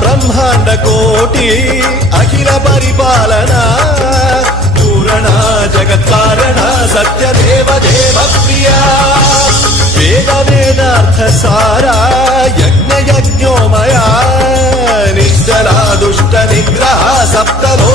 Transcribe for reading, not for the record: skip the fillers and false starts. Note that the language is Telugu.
బ్రహ్మాండ కోటి అఖిల పరిపాలన పూరణ జగత్కారణ సత్యదేవ దేవ ప్రియా వేద వేదార్థ సారా యజ్ఞ యజ్ఞోమయా నిశ్చలా దుష్ట నిగ్రహ సప్తలో